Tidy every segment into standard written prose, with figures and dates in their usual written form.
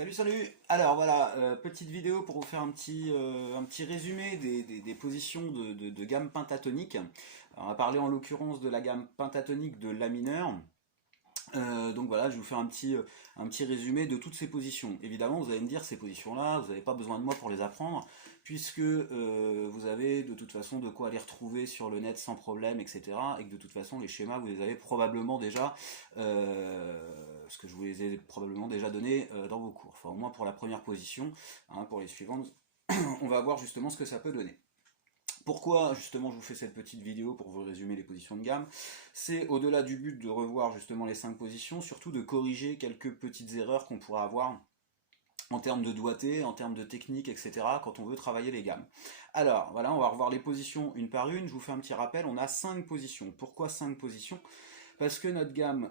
Salut, salut! Alors voilà, petite vidéo pour vous faire un petit résumé des positions de gamme pentatonique. Alors, on va parler en l'occurrence de la gamme pentatonique de La mineur. Donc voilà, je vais vous faire un petit résumé de toutes ces positions. Évidemment, vous allez me dire, ces positions-là, vous n'avez pas besoin de moi pour les apprendre, puisque vous avez de toute façon de quoi les retrouver sur le net sans problème, etc. Et que de toute façon, les schémas, vous les avez probablement déjà, parce que je vous les ai probablement déjà donnés dans vos cours. Enfin, au moins pour la première position, hein, pour les suivantes, on va voir justement ce que ça peut donner. Pourquoi justement je vous fais cette petite vidéo pour vous résumer les positions de gamme? C'est au-delà du but de revoir justement les 5 positions, surtout de corriger quelques petites erreurs qu'on pourra avoir en termes de doigté, en termes de technique, etc. quand on veut travailler les gammes. Alors voilà, on va revoir les positions une par une. Je vous fais un petit rappel, on a 5 positions. Pourquoi 5 positions? Parce que notre gamme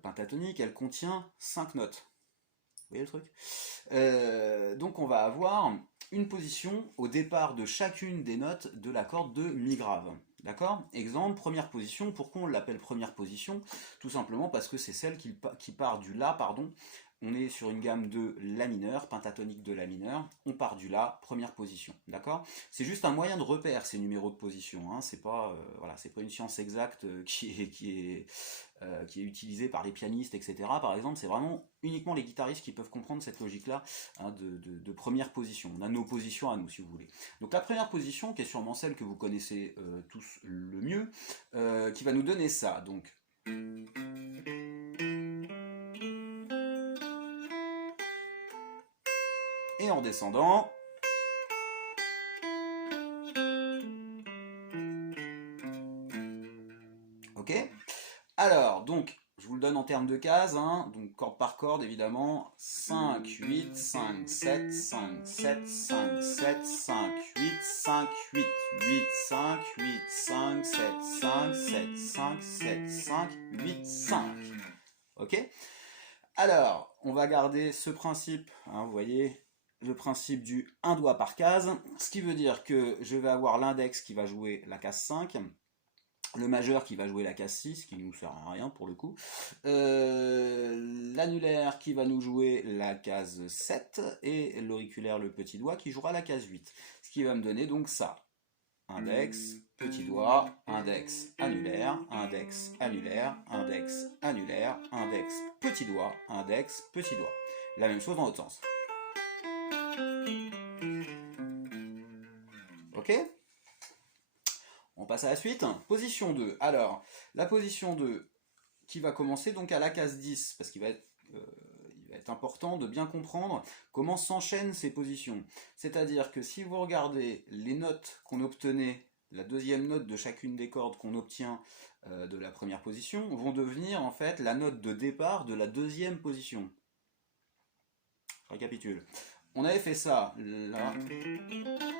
pentatonique, elle contient 5 notes. Vous voyez le truc? Donc on va avoir une position au départ de chacune des notes de la corde de mi grave. D'accord? Exemple, première position. Pourquoi on l'appelle première position? Tout simplement parce que c'est celle qui part du La, pardon. On est sur une gamme de La mineur, pentatonique de La mineur. On part du La, première position. D'accord? C'est juste un moyen de repère ces numéros de position. Hein. C'est pas, voilà, c'est pas une science exacte qui est utilisée par les pianistes, etc. Par exemple, c'est vraiment uniquement les guitaristes qui peuvent comprendre cette logique-là, hein, de première position. On a nos positions à nous, si vous voulez. Donc la première position, qui est sûrement celle que vous connaissez tous le mieux, qui va nous donner ça. Donc et en descendant. Ok? Alors, donc, je vous le donne en termes de cases, hein, donc corde par corde évidemment, 5, 8, 5, 7, 5, 7, 5, 7, 5, 8, 5, 8, 8, 5, 8, 5, 7, 5, 7, 5, 7, 5, 8, 5. Ok? Alors, on va garder ce principe, hein, vous voyez, le principe du un doigt par case, ce qui veut dire que je vais avoir l'index qui va jouer la case 5, le majeur qui va jouer la case 6, qui ne nous sert à rien pour le coup, l'annulaire qui va nous jouer la case 7, et l'auriculaire, le petit doigt, qui jouera la case 8. Ce qui va me donner donc ça. Index, petit doigt, index, annulaire, index, annulaire, index, annulaire, index, petit doigt, index, petit doigt. La même chose dans l'autre sens. Ok? On passe à la suite. Position 2. Alors, la position 2 qui va commencer donc à la case 10, parce qu'il va être important de bien comprendre comment s'enchaînent ces positions. C'est-à-dire que si vous regardez les notes qu'on obtenait, la deuxième note de chacune des cordes qu'on obtient de la première position, vont devenir en fait la note de départ de la deuxième position. Je récapitule. On avait fait ça, la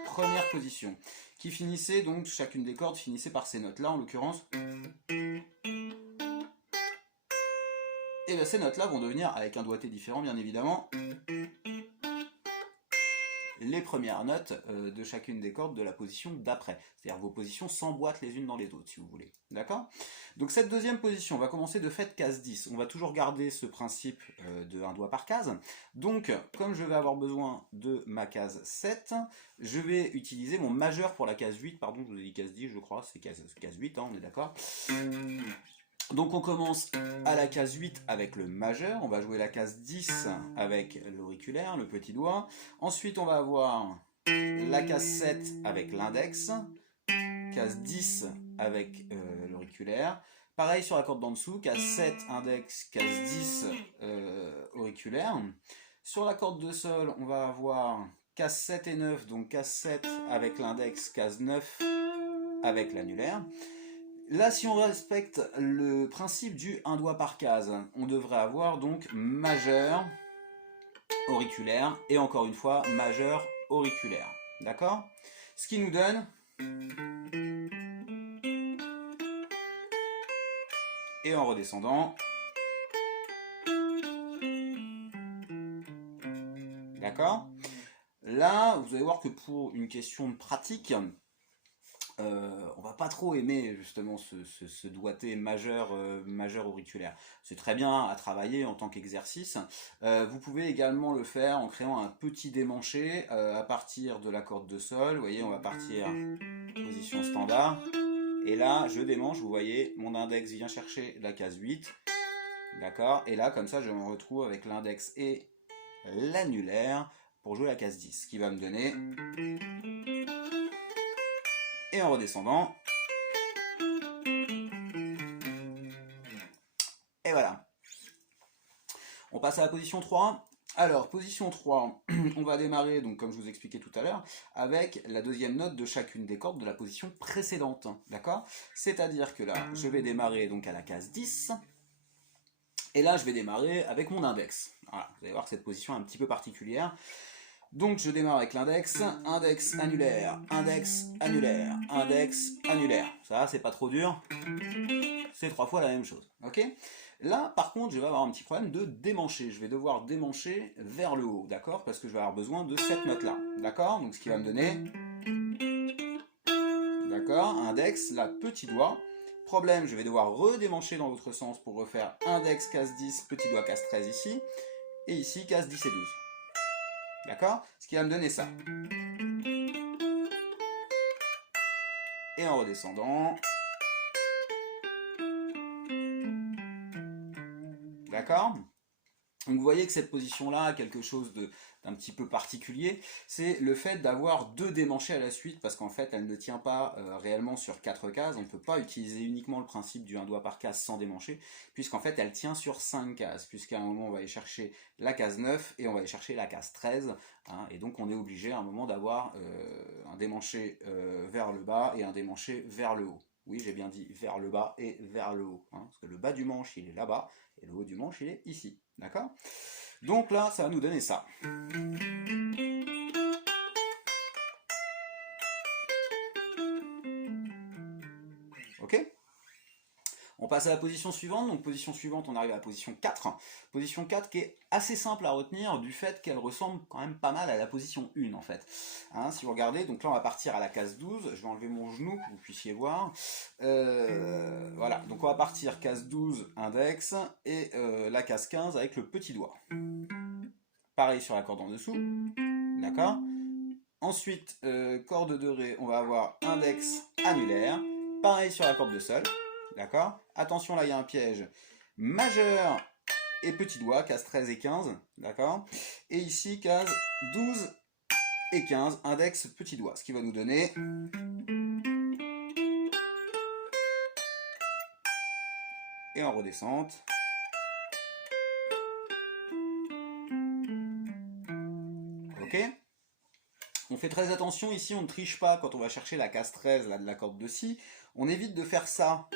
première position, qui finissait donc, chacune des cordes finissait par ces notes-là, en l'occurrence. Et bien ces notes-là vont devenir, avec un doigté différent bien évidemment, les premières notes de chacune des cordes de la position d'après. C'est-à-dire vos positions s'emboîtent les unes dans les autres, si vous voulez. D'accord? Donc cette deuxième position va commencer de fait case 10. On va toujours garder ce principe de un doigt par case. Donc, comme je vais avoir besoin de ma case 7, je vais utiliser mon majeur pour la case 8. Pardon, je vous ai dit case 10, je crois. C'est case 8, hein, on est d'accord? Donc on commence à la case 8 avec le majeur, on va jouer la case 10 avec l'auriculaire, le petit doigt. Ensuite on va avoir la case 7 avec l'index, case 10 avec l'auriculaire. Pareil sur la corde d'en dessous, case 7 index, case 10 auriculaire. Sur la corde de sol, on va avoir case 7 et 9, donc case 7 avec l'index, case 9 avec l'annulaire. Là, si on respecte le principe du un doigt par case, on devrait avoir donc majeur, auriculaire, et encore une fois, majeur, auriculaire. D'accord? Ce qui nous donne et en redescendant. D'accord? Là, vous allez voir que pour une question de pratique, on va pas trop aimer justement ce doigté majeur, majeur auriculaire. C'est très bien à travailler en tant qu'exercice. Vous pouvez également le faire en créant un petit démanché à partir de la corde de sol. Vous voyez, on va partir position standard. Et là, je démanche, vous voyez, mon index vient chercher la case 8. D'accord? Et là, comme ça, je me retrouve avec l'index et l'annulaire pour jouer la case 10, ce qui va me donner... Et en redescendant... Et voilà. On passe à la position 3. Alors, position 3, on va démarrer, donc comme je vous expliquais tout à l'heure, avec la deuxième note de chacune des cordes de la position précédente. D'accord? C'est-à-dire que là, je vais démarrer donc à la case 10. Et là, je vais démarrer avec mon index. Voilà, vous allez voir que cette position est un petit peu particulière. Donc, je démarre avec l'index, index annulaire, index annulaire, index annulaire. Ça, c'est pas trop dur. C'est 3 fois la même chose. Ok? Là, par contre, je vais avoir un petit problème de démancher. Je vais devoir démancher vers le haut, d'accord? Parce que je vais avoir besoin de cette note-là. D'accord? Donc, ce qui va me donner... D'accord? Index, là, petit doigt. Problème, je vais devoir redémancher dans l'autre sens pour refaire index, case 10, petit doigt, case 13 ici. Et ici, case 10 et 12. D'accord? Ce qui va me donner ça. Et en redescendant... D'accord? Donc vous voyez que cette position-là a quelque chose d'un petit peu particulier, c'est le fait d'avoir deux démanchés à la suite, parce qu'en fait elle ne tient pas réellement sur 4 cases, on ne peut pas utiliser uniquement le principe du un doigt par case sans démancher, puisqu'en fait elle tient sur 5 cases, puisqu'à un moment on va aller chercher la case 9 et on va aller chercher la case 13, hein, et donc on est obligé à un moment d'avoir un démanché vers le bas et un démanché vers le haut. Oui, j'ai bien dit vers le bas et vers le haut, hein, parce que le bas du manche il est là-bas, et le haut du manche il est ici, d'accord? Donc là, ça va nous donner ça. Ok? On passe à la position suivante. Donc position suivante, on arrive à la position 4. Position 4 qui est assez simple à retenir du fait qu'elle ressemble quand même pas mal à la position 1 en fait. Hein, si vous regardez, donc là on va partir à la case 12. Je vais enlever mon genou pour que vous puissiez voir. Voilà, donc on va partir case 12 index et la case 15 avec le petit doigt. Pareil sur la corde en dessous. D'accord? Ensuite, corde de ré, on va avoir index annulaire. Pareil sur la corde de sol. D'accord? Attention, là, il y a un piège. Majeur et petit doigt, case 13 et 15. D'accord? Et ici, case 12 et 15, index, petit doigt. Ce qui va nous donner... Et en redescente... Ok? On fait très attention ici, on ne triche pas quand on va chercher la case 13 là, de la corde de si. On évite de faire ça.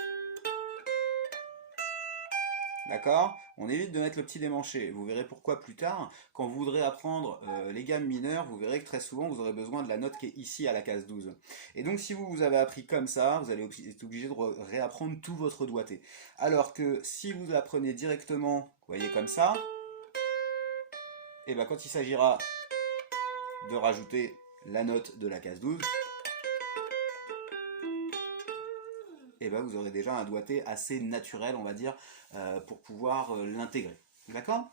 D'accord? On évite de mettre le petit démanché. Vous verrez pourquoi plus tard. Quand vous voudrez apprendre les gammes mineures, vous verrez que très souvent, vous aurez besoin de la note qui est ici à la case 12. Et donc, si vous avez appris comme ça, vous allez être obligé de réapprendre tout votre doigté. Alors que si vous apprenez directement, vous voyez comme ça, et bien quand il s'agira de rajouter la note de la case 12, et ben vous aurez déjà un doigté assez naturel, on va dire, pour pouvoir l'intégrer. D'accord?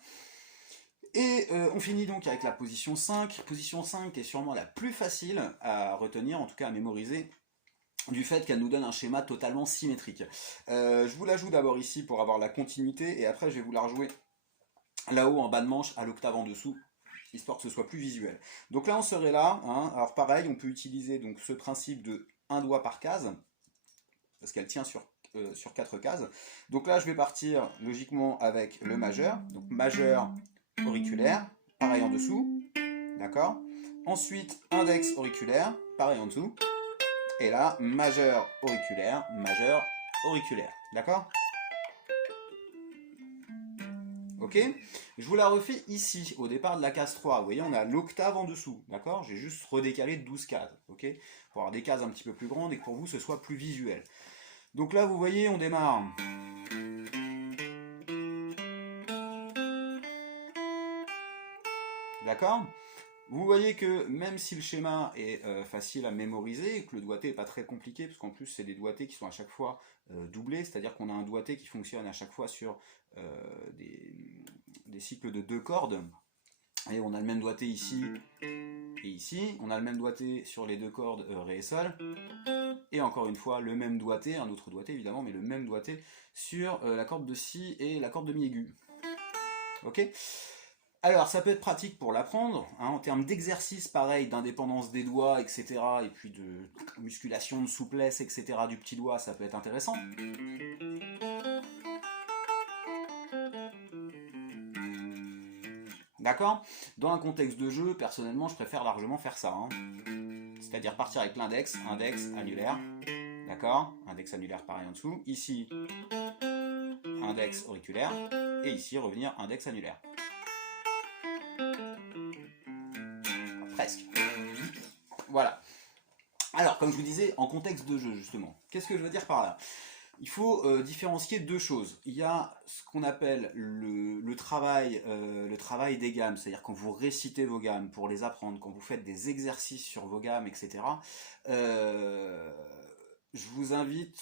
Et on finit donc avec la position 5. Position 5 qui est sûrement la plus facile à retenir, en tout cas à mémoriser, du fait qu'elle nous donne un schéma totalement symétrique. Je vous la joue d'abord ici pour avoir la continuité, et après je vais vous la rejouer là-haut en bas de manche, à l'octave en dessous, histoire que ce soit plus visuel. Donc là on serait là, hein. Alors pareil, on peut utiliser donc ce principe de un doigt par case, parce qu'elle tient sur 4 cases. Donc là je vais partir logiquement avec le majeur, donc majeur auriculaire, pareil en dessous, d'accord? Ensuite index auriculaire, pareil en dessous, et là majeur auriculaire, d'accord? Ok? Je vous la refais ici, au départ de la case 3. Vous voyez, on a l'octave en dessous, d'accord? J'ai juste redécalé de 12 cases, ok? Pour avoir des cases un petit peu plus grandes et que pour vous ce soit plus visuel. Donc là, vous voyez, on démarre. D'accord? Vous voyez que même si le schéma est facile à mémoriser et que le doigté n'est pas très compliqué, parce qu'en plus c'est des doigtés qui sont à chaque fois doublés, c'est-à-dire qu'on a un doigté qui fonctionne à chaque fois sur des cycles de 2 cordes, et on a le même doigté ici et ici, on a le même doigté sur les 2 cordes Ré et Sol, et encore une fois le même doigté, un autre doigté évidemment, mais le même doigté sur la corde de Si et la corde de Mi aigu. Ok. Alors, ça peut être pratique pour l'apprendre, hein, en termes d'exercice, pareil, d'indépendance des doigts, etc., et puis de musculation, de souplesse, etc., du petit doigt, ça peut être intéressant. D'accord? Dans un contexte de jeu, personnellement, je préfère largement faire ça. Hein. C'est-à-dire partir avec l'index, index, annulaire. D'accord? Index annulaire pareil en dessous. Ici, index auriculaire. Et ici, revenir index annulaire. Presque. Voilà. Alors, comme je vous disais, en contexte de jeu, justement, qu'est-ce que je veux dire par là? Il faut différencier 2 choses. Il y a ce qu'on appelle le travail des gammes, c'est-à-dire quand vous récitez vos gammes pour les apprendre, quand vous faites des exercices sur vos gammes, etc. Euh, je vous invite,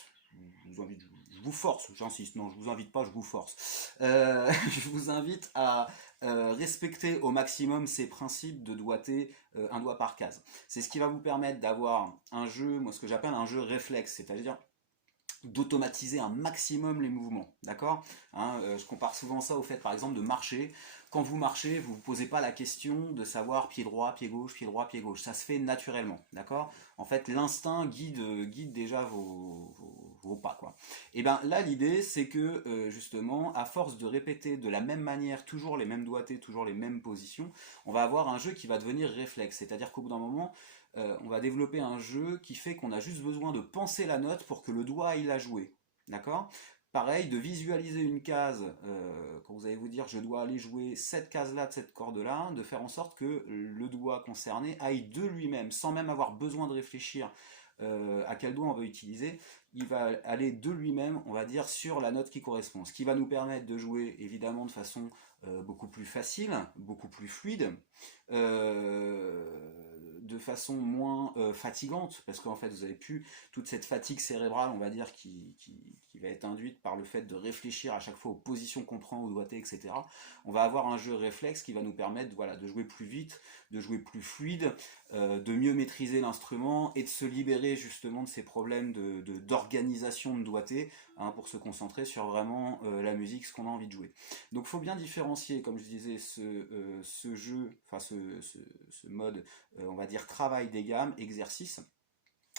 je vous force, j'insiste, non, je vous invite pas, je vous force. Je vous invite à respecter au maximum ces principes de doigté un doigt par case. C'est ce qui va vous permettre d'avoir un jeu, moi ce que j'appelle un jeu réflexe, c'est-à-dire d'automatiser un maximum les mouvements, d'accord, hein, je compare souvent ça au fait par exemple de marcher. Quand vous marchez, vous ne vous posez pas la question de savoir pied droit, pied gauche, pied droit, pied gauche, ça se fait naturellement, d'accord. En fait l'instinct guide déjà vos pas, quoi. Et bien là l'idée c'est que justement à force de répéter de la même manière, toujours les mêmes doigtés, toujours les mêmes positions, on va avoir un jeu qui va devenir réflexe, c'est-à-dire qu'au bout d'un moment on va développer un jeu qui fait qu'on a juste besoin de penser la note pour que le doigt aille la jouer. D'accord? Pareil, de visualiser une case, quand vous allez vous dire je dois aller jouer cette case-là de cette corde-là, de faire en sorte que le doigt concerné aille de lui-même, sans même avoir besoin de réfléchir à quel doigt on va utiliser, il va aller de lui-même, on va dire, sur la note qui correspond. Ce qui va nous permettre de jouer évidemment de façon beaucoup plus facile, beaucoup plus fluide, de façon moins fatigante, parce qu'en fait vous avez plus toute cette fatigue cérébrale, on va dire, qui va être induite par le fait de réfléchir à chaque fois aux positions qu'on prend, au doigté, etc. On va avoir un jeu réflexe qui va nous permettre, voilà, de jouer plus vite, de jouer plus fluide, de mieux maîtriser l'instrument et de se libérer justement de ces problèmes d'organisation de doigté, hein, pour se concentrer sur vraiment la musique, ce qu'on a envie de jouer. Donc il faut bien différencier, comme je disais, ce jeu, enfin ce mode, on va dire travail des gammes, exercice,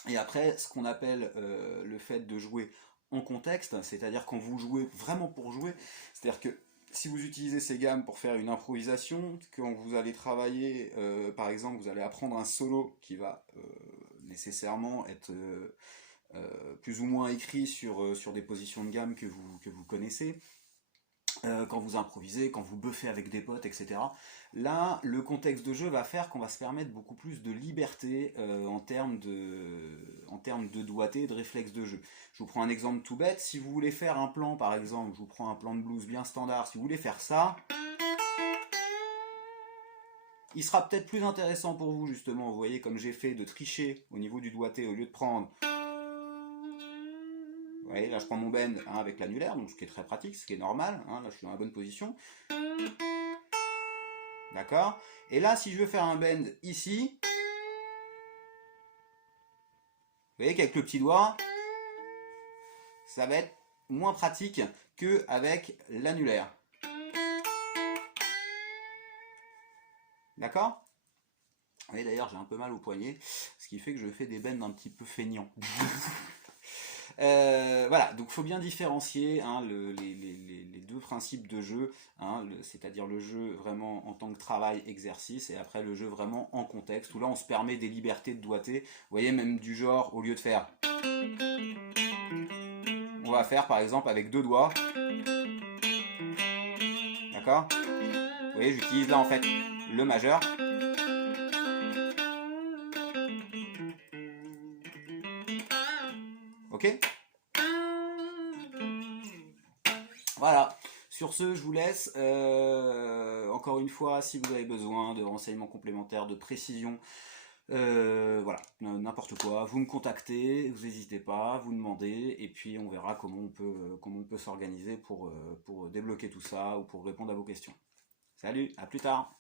et après ce qu'on appelle le fait de jouer en contexte, c'est-à-dire quand vous jouez vraiment pour jouer, c'est-à-dire que si vous utilisez ces gammes pour faire une improvisation, quand vous allez travailler, par exemple, vous allez apprendre un solo qui va nécessairement être plus ou moins écrit sur des positions de gamme que vous connaissez, quand vous improvisez, quand vous buffez avec des potes, etc. Là, le contexte de jeu va faire qu'on va se permettre beaucoup plus de liberté en termes de doigté, de réflexe de jeu. Je vous prends un exemple tout bête. Si vous voulez faire un plan, par exemple, je vous prends un plan de blues bien standard, si vous voulez faire ça, il sera peut-être plus intéressant pour vous, justement, vous voyez, comme j'ai fait, de tricher au niveau du doigté au lieu de prendre. Vous voyez, là je prends mon bend, hein, avec l'annulaire, donc ce qui est très pratique, ce qui est normal, hein, là je suis dans la bonne position. D'accord? Et là, si je veux faire un bend ici, vous voyez qu'avec le petit doigt, ça va être moins pratique qu'avec l'annulaire. D'accord? Et d'ailleurs, j'ai un peu mal au poignet, ce qui fait que je fais des bends un petit peu feignants. Voilà, donc il faut bien différencier, hein, les 2 principes de jeu, hein, c'est-à-dire le jeu vraiment en tant que travail, exercice, et après le jeu vraiment en contexte, où là on se permet des libertés de doigté. Vous voyez, même du genre, au lieu de faire, on va faire par exemple avec 2 doigts. D'accord? Vous voyez, j'utilise là en fait le majeur. Ok? Voilà. Sur ce, je vous laisse. Encore une fois, si vous avez besoin de renseignements complémentaires, de précision, voilà, n'importe quoi, vous me contactez, vous n'hésitez pas, vous demandez, et puis on verra comment on peut s'organiser pour débloquer tout ça ou pour répondre à vos questions. Salut, à plus tard.